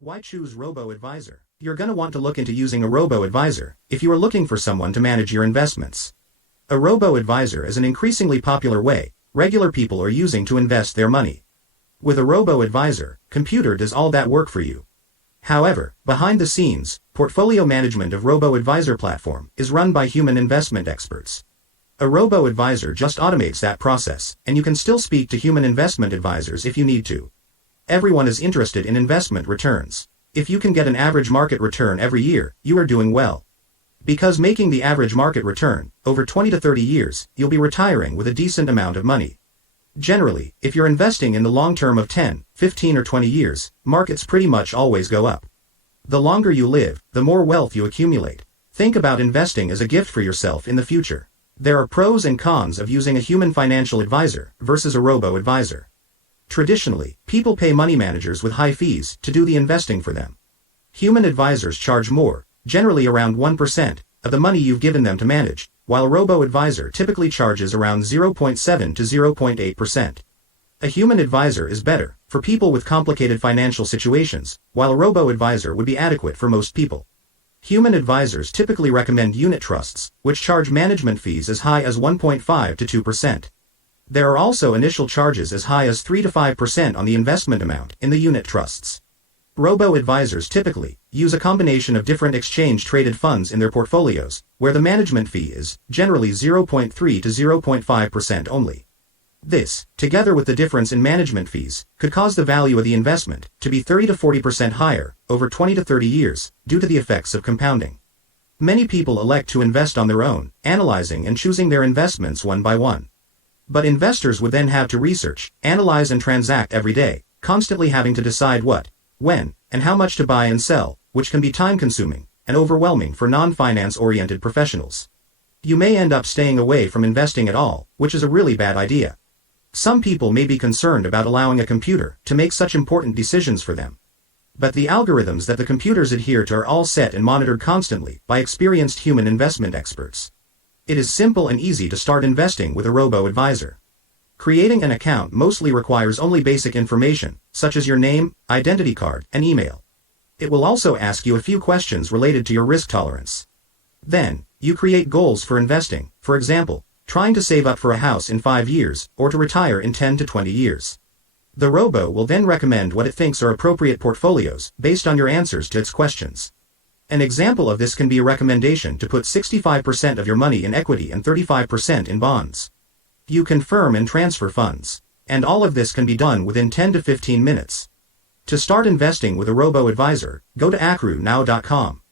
Why choose Robo Advisor? You're going to want to look into using a Robo Advisor if you are looking for someone to manage your investments. A Robo Advisor is an increasingly popular way regular people are using to invest their money. With a Robo Advisor, computer does all that work for you. However, behind the scenes, portfolio management of Robo Advisor platform is run by human investment experts. A Robo Advisor just automates that process, and you can still speak to human investment advisors if you need to. Everyone is interested in investment returns. If you can get an average market return every year, you are doing well. Because making the average market return, over 20 to 30 years, you'll be retiring with a decent amount of money. Generally, if you're investing in the long term of 10, 15 or 20 years, markets pretty much always go up. The longer you live, the more wealth you accumulate. Think about investing as a gift for yourself in the future. There are pros and cons of using a human financial advisor versus a Robo Advisor. Traditionally, people pay money managers with high fees to do the investing for them. Human advisors charge more, generally around 1%, of the money you've given them to manage, while a Robo Advisor typically charges around 0.7 to 0.8%. A human advisor is better for people with complicated financial situations, while a Robo Advisor would be adequate for most people. Human advisors typically recommend unit trusts, which charge management fees as high as 1.5 to 2%. There are also initial charges as high as 3 to 5% on the investment amount in the unit trusts. Robo Advisors typically use a combination of different exchange-traded funds in their portfolios, where the management fee is generally 0.3 to 0.5% only. This, together with the difference in management fees, could cause the value of the investment to be 30 to 40% higher over 20 to 30 years due to the effects of compounding. Many people elect to invest on their own, analyzing and choosing their investments one by one. But investors would then have to research, analyze and transact every day, constantly having to decide what, when, and how much to buy and sell, which can be time-consuming and overwhelming for non-finance-oriented professionals. You may end up staying away from investing at all, which is a really bad idea. Some people may be concerned about allowing a computer to make such important decisions for them. But the algorithms that the computers adhere to are all set and monitored constantly by experienced human investment experts. It is simple and easy to start investing with a Robo Advisor. Creating an account mostly requires only basic information, such as your name, identity card, and email. It will also ask you a few questions related to your risk tolerance. Then, you create goals for investing, for example, trying to save up for a house in 5 years, or to retire in 10 to 20 years. The Robo will then recommend what it thinks are appropriate portfolios, based on your answers to its questions. An example of this can be a recommendation to put 65% of your money in equity and 35% in bonds. You confirm and transfer funds. And all of this can be done within 10 to 15 minutes. To start investing with a Robo Advisor, go to acrunow.com.